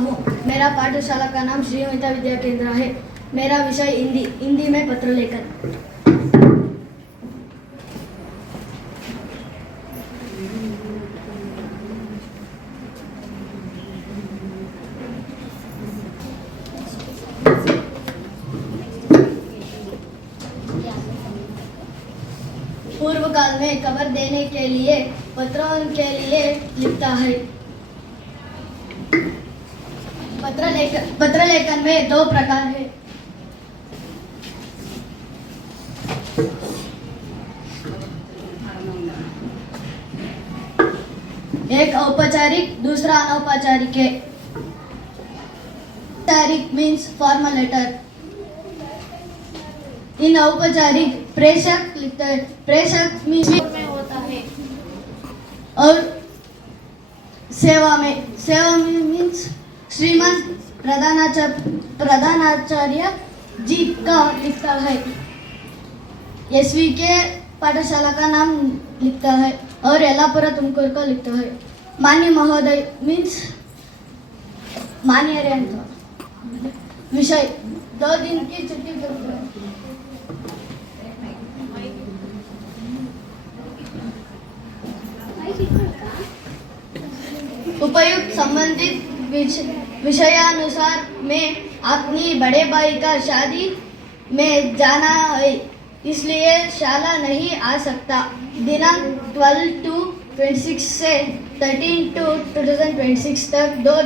हूँ। मेरा पाठशाला का नाम श्रीमता विद्या केंद्र है। मेरा विषय हिंदी। हिंदी में पत्र लेखन। पूर्व काल में खबर देने के लिए पत्रों के लिए लिखता है। पत्र लेखन में दो प्रकार है। एक औपचारिक, दूसरा अनौपचारिक है। औपचारिक मीन्स फॉर्मल लेटर। इन औपचारिक प्रेषक लिखता है। प्रेषक मीन्स में होता है। और सेवा में मीन्स श्रीमान प्रधानाचार्य जी का लिखता है। SVK पाठशाला का नाम लिखता है और यलापुर तुमकुर का लिखता है। मान्य महोदय मीन्स मान्य विषय 2 दिन की छुट्टी पर। उपयुक्त संबंधित विषयानुसार मैं अपनी बड़े भाई का शादी में जाना है, इसलिए शाला नहीं आ सकता। दिनांक 12/2/26 से 13/2/2026 तक 2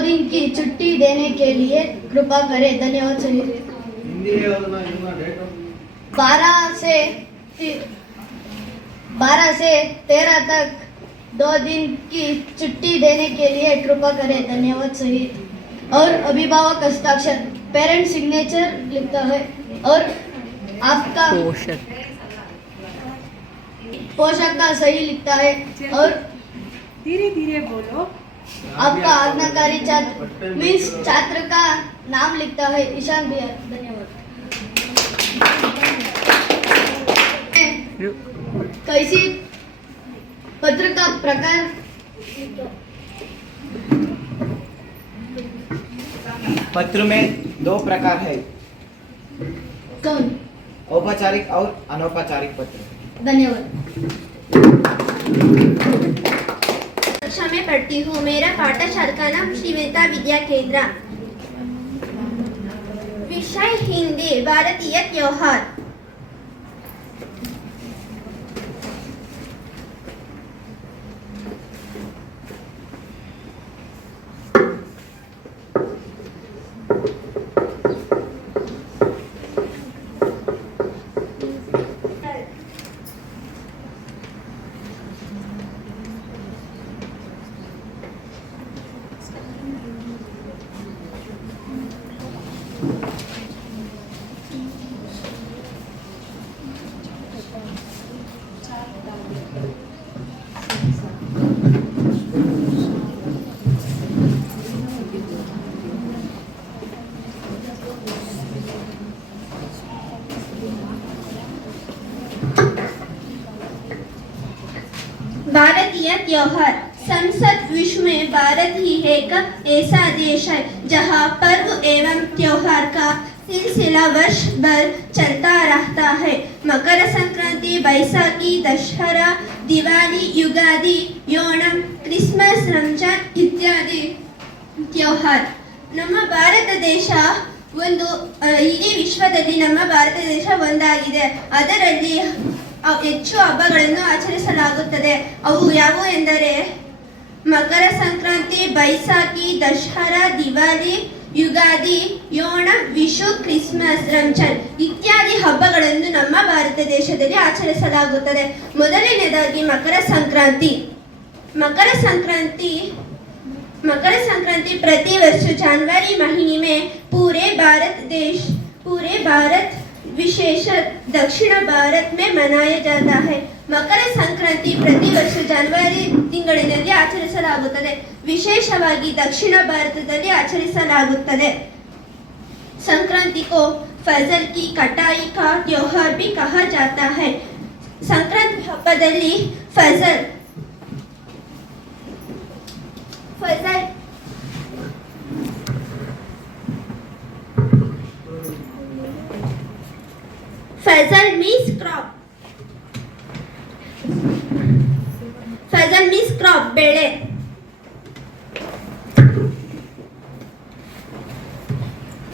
दिन की छुट्टी देने के लिए कृपा करें। धन्यवाद सर। 12 से 13 तक 2 दिन की छुट्टी देने के लिए कृपा करें। धन्यवाद सहित। और अभिभावक हस्ताक्षर पेरेंट सिग्नेचर लिखता है। और आपका पोषक का सही लिखता है। और धीरे धीरे बोलो। आपका आज्ञाकारी छात्र मीन्स छात्र का नाम लिखता है। ईशान भैया। धन्यवाद। कैसी पत्र का प्रकार। पत्र में 2 प्रकार है। कौन? औपचारिक और अनौपचारिक पत्र। धन्यवाद। कक्षा में पढ़ती हूँ। मेरा पाठशाला का नाम श्रीमता विद्या केंद्र। विषय हिंदी। भारतीय त्योहार। भारतीय त्योहार। संसद विश्व में भारत ही एक ऐसा देश है जहां पर्व एवं त्योहार का सिलसिला वर्ष भर चलता रहता है। मकर संक्रांति, बैसाखी, दशहरा, दिवाली, युगादि, ओणम, क्रिसमस, रमजान इत्यादि त्योहार। ನಮ್ಮ ಭಾರತ ದೇಶ ಒಂದು ಇಡೀ ವಿಶ್ವದಲ್ಲಿ ನಮ್ಮ ಭಾರತ ದೇಶ ಒಂದಾಗಿದೆ. ಅದರಲ್ಲಿ ಹೆಚ್ಚು ಹಬ್ಬಗಳನ್ನು ಆಚರಿಸಲಾಗುತ್ತದೆ. ಅವು ಯಾವುವು ಎಂದರೆ ಮಕರ ಸಂಕ್ರಾಂತಿ, ಬೈಸಾಖಿ, ದಶಹರಾ, ದಿವಾಲಿ, ಯುಗಾದಿ, ಓಣಂ, ವಿಶು, ಕ್ರಿಸ್ಮಸ್, ರಂಜಾನ್ ಇತ್ಯಾದಿ ಹಬ್ಬಗಳನ್ನು ನಮ್ಮ ಭಾರತ ದೇಶದಲ್ಲಿ ಆಚರಿಸಲಾಗುತ್ತದೆ. ಮೊದಲನೇದಾಗಿ ಮಕರ ಸಂಕ್ರಾಂತಿ. मकर संक्रांति प्रति वर्ष जनवरी महीने में पूरे भारत विशेष दक्षिण भारत में मनाया जाता है। मकर संक्रांति प्रति वर्ष जनवरी ತಿಂಗಳಿನಲ್ಲಿ ಆಚರಿಸಲಾಗುತ್ತದೆ. ವಿಶೇಷವಾಗಿ ದಕ್ಷಿಣ ಭಾರತದಲ್ಲಿ ಆಚರಿಸಲಾಗುತ್ತದೆ. संक्रांति को फजल की कटाई का त्योहार भी कहा जाता है. संक्रांति हಬ್ಬದಲ್ಲಿ ಫಜಲ್ मीन्स क्रॉप बेಳೆ.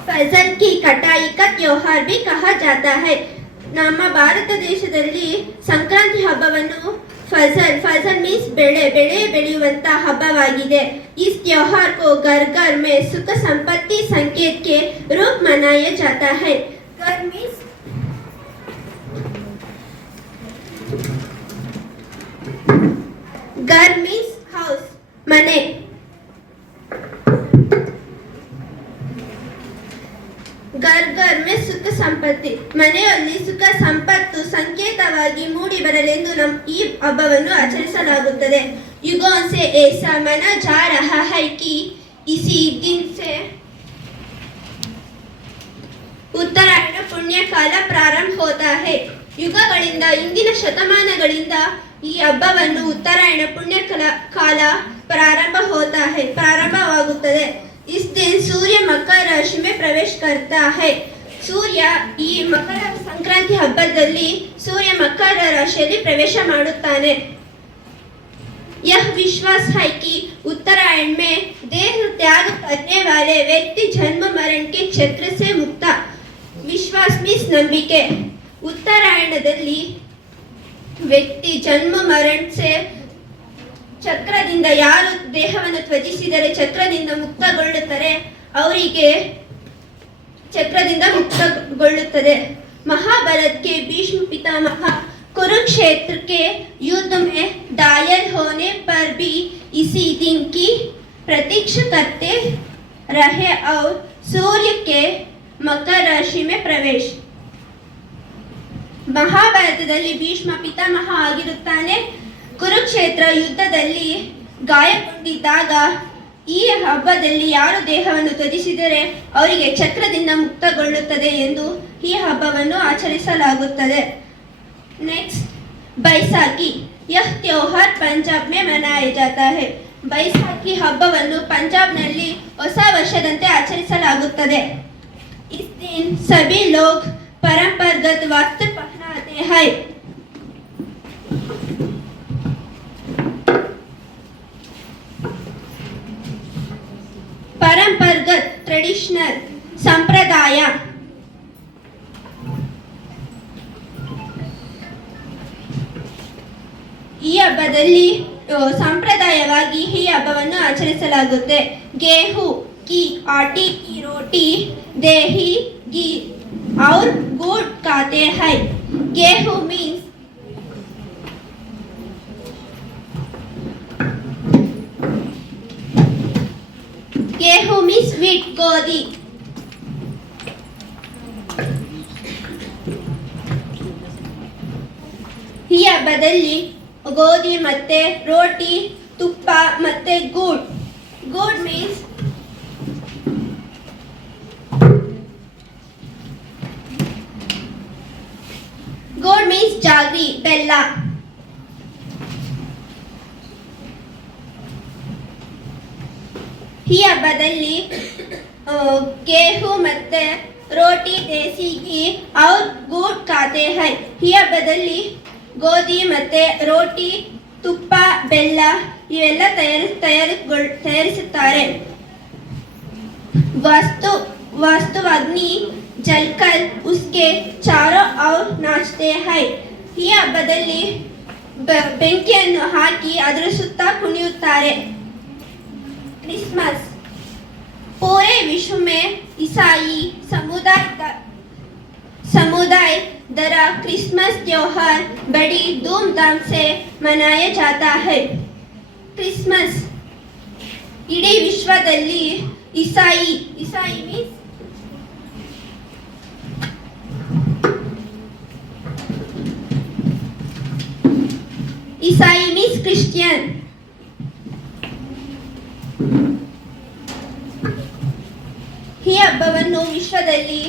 ಫಸಲ್ की कटाई का त्योहार भी कहा जाता है. ನಮ್ಮ ಭಾರತ ದೇಶದಲ್ಲಿ ಸಂಕ್ರಾಂತಿ ಹಬ್ಬವನ್ನು ಫಸಲ್ ಮೀನ್ಸ್ ಬೆಳೆ ಬೆಳೆಯುವಂತ ಹಬ್ಬವಾಗಿದೆ. इस त्योहार को घर घर में सुख संपत्ति संकेत के रूप मनाया जाता है. घर मीन्स हाउस मने. घर घर में सुख ಸಂಪತ್ತಿ ಮನೆಯಲ್ಲಿ ಸುಖ ಸಂಪತ್ತು ಸಂಕೇತವಾಗಿ ಮೂಡಿ ಬರಲೆಂದು ಈ ಹಬ್ಬವನ್ನು ಆಚರಿಸಲಾಗುತ್ತದೆ. युगों से ऐसा माना जा रहा है कि इसी दिन से ಉತ್ತರಾಯಣ ಪುಣ್ಯಕಾಲ ಪ್ರಾರಂಭ ಹೋತಾ है. ಯುಗಗಳಿಂದ ಇಂದಿನ ಶತಮಾನಗಳಿಂದ ಈ ಹಬ್ಬವನ್ನು ಉತ್ತರಾಯಣ ಪುಣ್ಯಕಾಲ ಪ್ರಾರಂಭವಾಗುತ್ತದೆ. इस दिन सूर्य मकर राशि में प्रवेश करता है. सूर्य ಈ ಮಕರ ಸಂಕ್ರಾಂತಿ ಹಬ್ಬದಲ್ಲಿ सूर्य मकर ರಾಶಿಯಲ್ಲಿ ಪ್ರವೇಶ ಮಾಡುತ್ತಾನೆ. यह विश्वास है कि उत्तरायण में देह त्याग करने वाले व्यक्ति जन्म मरण के चक्र से मुक्त. विश्वास मीन्स ನಂಬಿಕೆ. ಉತ್ತರಾಯಣದಲ್ಲಿ ವ್ಯಕ್ತಿ ಜನ್ಮ ಮರಣ से ಚಕ್ರದಿಂದ ಯಾರು ದೇಹವನ್ನು ತ್ಯಜಿಸಿದರೆ ಚಕ್ರದಿಂದ ಮುಕ್ತಗೊಳ್ಳುತ್ತಾರೆ ಅವರಿಗೆ ಚಕ್ರದಿಂದ ಮುಕ್ತಗೊಳ್ಳುತ್ತದೆ. महाभारत के भीष्म पितामह कुरुक्षेत्र के युद्ध में घायल होने पर भी इसी दिन की प्रतीक्षा करते रहे और सूर्य के मकर राशि में प्रवेश. ಮಹಾಭಾರತದಲ್ಲಿ ಭೀಷ್ಮ ಪಿತಾಮಹ ಆಗಿರುತ್ತಾನೆ. ಕುರುಕ್ಷೇತ್ರ ಯುದ್ಧದಲ್ಲಿ ಗಾಯಗೊಂಡಿದ್ದಾಗ ಈ ಹಬ್ಬದಲ್ಲಿ ಯಾರು ದೇಹವನ್ನು ತ್ಯಜಿಸಿದರೆ ಅವರಿಗೆ ಚಕ್ರದಿಂದ ಮುಕ್ತಗೊಳ್ಳುತ್ತದೆ ಎಂದು ಈ ಹಬ್ಬವನ್ನು ಆಚರಿಸಲಾಗುತ್ತದೆ. नेक्स्ट बैसाखी. यह त्योहार पंजाब में मनाया जाता है. बैसाखी ಹಬ್ಬವನ್ನು ಪಂಜಾಬ್ನಲ್ಲಿ ಹೊಸ ವರ್ಷದಂತೆ ಆಚರಿಸಲಾಗುತ್ತದೆ. इस दिन सभी लोग परंपरागत वस्त्र पहनते हैं. परंपरागत ट्रेडिशनल संप्रदाय. ಈ ಹಬ್ಬದಲ್ಲಿ ಸಂಪ್ರದಾಯವಾಗಿ ಈ ಹಬ್ಬವನ್ನು ಆಚರಿಸಲಾಗುತ್ತೆ. गेहूं की आटे की रोटी दही घी और गुड़ खाते हैं. गेहूं मीन्स wheat ಗೋಧಿ. ಈ ಹಬ್ಬದಲ್ಲಿ ಗೋಧಿ ಮತ್ತೆ ರೋಟಿ ತುಪ್ಪ ಮತ್ತೆ ಗುಡ್ ಮೀನ್ಸ್ ಜಾಗ್ರಿ ಬೆಲ್ಲ. ಈ ಹಬ್ಬದಲ್ಲಿ गेहूं ಮತ್ತೆ ರೋಟಿ ದೇಸಿ घी और गुड़ खाते हैं. ಈ ಹಬ್ಬದಲ್ಲಿ ಗೋಧಿ ಮತ್ತೆ ರೋಟಿ ತುಪ್ಪ ಬೆಲ್ಲ ಇವೆಲ್ಲ ತಯಾರಿಸುತ್ತಾರೆ. वास्तुअग्नि जलकर उसके चारों ओर नाचते हैं. ಈ ಹಬ್ಬದಲ್ಲಿ ಬೆಂಕಿಯನ್ನು ಹಾಕಿ ಅದರ ಸುತ್ತ ಕುಣಿಯುತ್ತಾರೆ. क्रिसमस. पूरे विश्व में ईसाई समुदाय द्वारा क्रिसमस त्योहार बड़ी धूमधाम से मनाया जाता है. क्रिसमस इडೀ ವಿಶ್ವದಲ್ಲಿ ईसाई मीन्स क्रिश्चियन. ಈ ಹಬ್ಬವನ್ನು ವಿಶ್ವದಲ್ಲಿ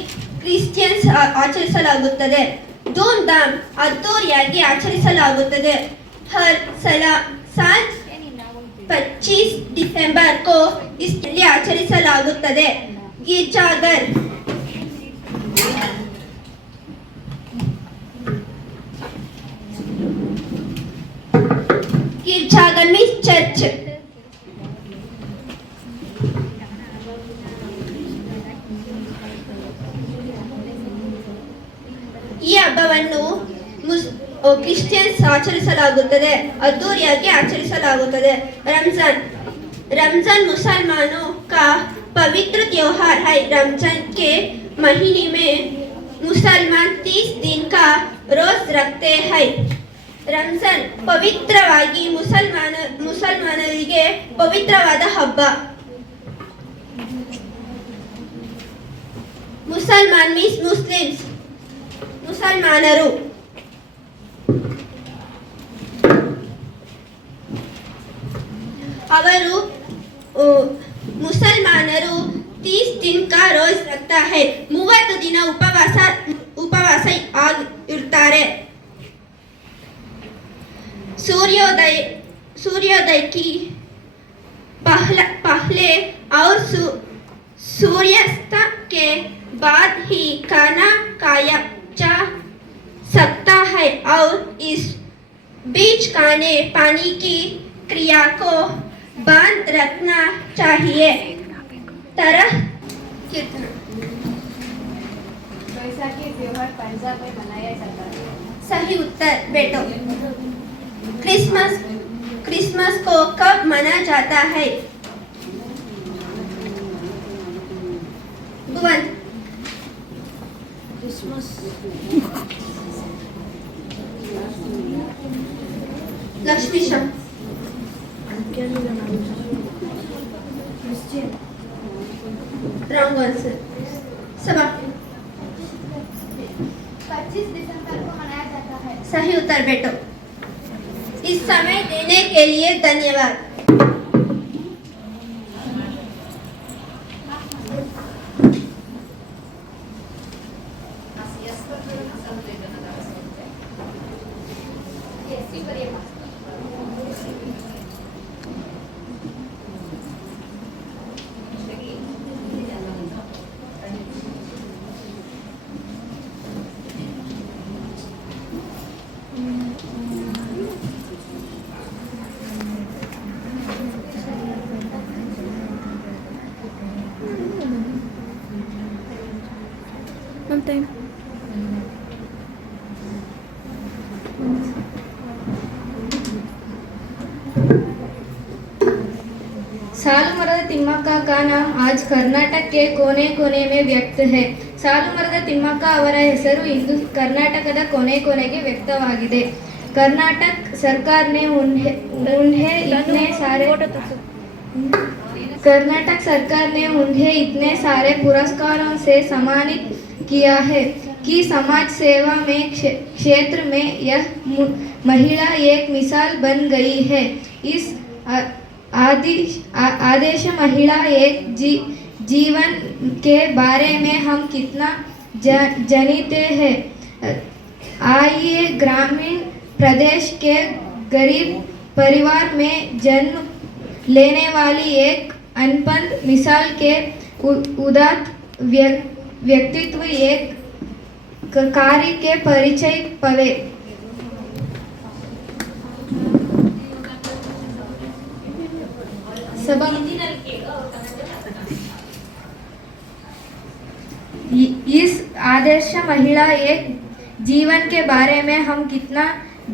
ಕ್ರಿಶ್ಚಿಯನ್ಸ್ ಆಚರಿಸಲಾಗುತ್ತದೆ. ಧೂಮ್ಧಾಮ್ ಅದ್ದೂರಿಯಾಗಿ ಆಚರಿಸಲಾಗುತ್ತದೆ. हर साल 25 दिसंबर को इसलिए ಆಚರಿಸಲಾಗುತ್ತದೆ. गिरजाघर One is church. ಈ ಹಬ್ಬವನ್ನು ಕ್ರಿಶ್ಚಿಯನ್ಸ್ ಆಚರಿಸಲಾಗುತ್ತದೆ, ಅದ್ದೂರಿಯಾಗಿ ಆಚರಿಸಲಾಗುತ್ತದೆ. रमजान मुसलमानों का पवित्र त्योहार है। रमजान के महीने में मुसलमान 30 दिन का रोज रखते हैं। रमजान ಪವಿತ್ರವಾಗಿ ಮುಸಲ್ಮಾನರಿಗೆ ಪವಿತ್ರವಾದ ಹಬ್ಬ. ಮುಸಲ್ಮಾನ್ ಮೀನ್ಸ್ ಮುಸ್ಲಿಮ್ಸ್, ಮುಸಲ್ಮಾನರು. ಅವರು ಮುಸಲ್ಮಾನರು 30 दिन का रोज रखता है. 30 ದಿನ ಉಪವಾಸ ಇರ್ತಾರೆ. सूर्योदय की पहले और सूर्यास्त के बाद ही खाना खाया जा सकता है और इस बीच खाने पानी की क्रिया को बंद रखना चाहिए. तरह कितना बैसाखी त्योहार पंजाब में मनाया जाता है. सही उत्तर बेटो. क्रिसमस को कब मनाया जाता है? भुवन. लक्ष्मी शाह. Wrong answer. सबा. 25 दिसंबर को मनाया जाता है. सही उत्तर बेटो. इस समय देने के लिए धन्यवाद. ಸಾಲುಮರದ ತಿಮ್ಮಕ್ಕ का नाम आज कर्नाटक के कोने कोने में व्यक्त है. ಸಾಲುಮರದ ತಿಮ್ಮಕ್ಕ ಅವರ ಹೆಸರು ಇಂದು ಕರ್ನಾಟಕದ ಕೊನೆ ಕೊನೆಗೆ ವ್ಯಕ್ತವಾಗಿದೆ. कर्नाटक सरकार ने उन्हें इतने सारे पुरस्कारों से सम्मानित किया है कि समाज सेवा में क्षेत्र में यह महिला एक मिसाल बन गई है. इस आदेश महिला एक जीवन के बारे में हम कितना जानते हैं. आइए ग्रामीण प्रदेश के गरीब परिवार में जन्म लेने वाली एक अनपढ़ मिसाल के उदात्त व्यक्तित्व एक कार्य के परिचय पवे. इस आदर्श महिला एक जीवन के बारे में हम कितना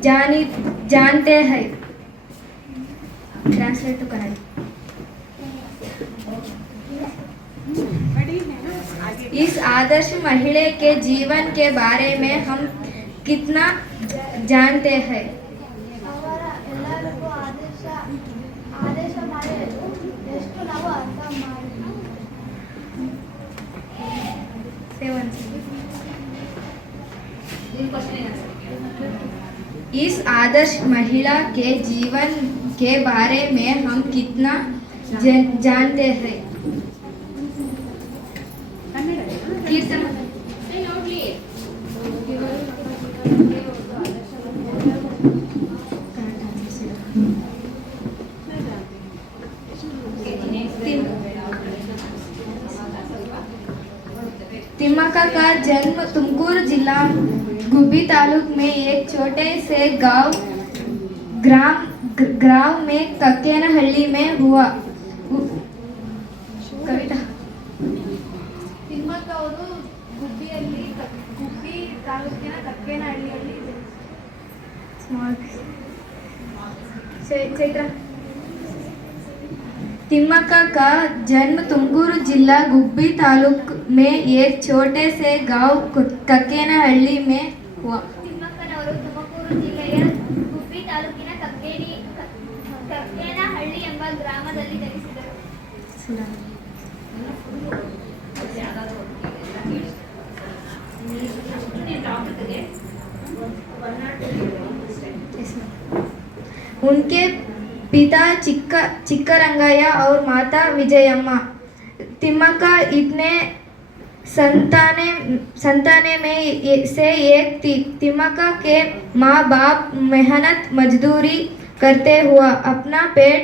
जानते हैं. ट्रांसलेट तो कराइए. इस आदर्श महिला के जीवन के बारे में हम कितना जानते हैं. इस आदर्श महिला के जीवन के बारे में हम कितना जानते हैं. कीर्तन. तिम्मक्का का जन्म तुमकुरू जिला गुब्बी तालुक में एक छोटे से ग्राम में कक्केनहಳ್ಳಿ में हुआ कविता ತಿಮ್ಮಕ್ಕ ಅವರು ಗುಬ್ಬಿ ತಾಲೂಕಿನ ಕಕ್ಕೇನಹಳ್ಳಿಯಲ್ಲಿ चैत्र तिम्मक्का का जन्म तुमकूरू जिला गुब्बी तालुक में एक छोटे से गांव कक्केनहಳ್ಳಿ में हुआ। ತಿಮ್ಮಕ್ಕನವರು ತುಮಕೂರು ಜಿಲ್ಲೆಯ ಗುಬ್ಬಿ ತಾಲೂಕಿನ ಕಕ್ಕೇನಹಳ್ಳಿ ಎಂಬ ಗ್ರಾಮದಲ್ಲಿ ಜನಿಸಿದರು. उनके पिता चिक्करंगಯ್ಯ और माता विजयम्मा। तिम्मक्का इतने संताने में से एक थी। तिम्मक्का के माँ बाप मेहनत मजदूरी करते हुआ अपना पेट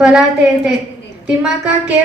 पलाते थे। तिम्मक्का के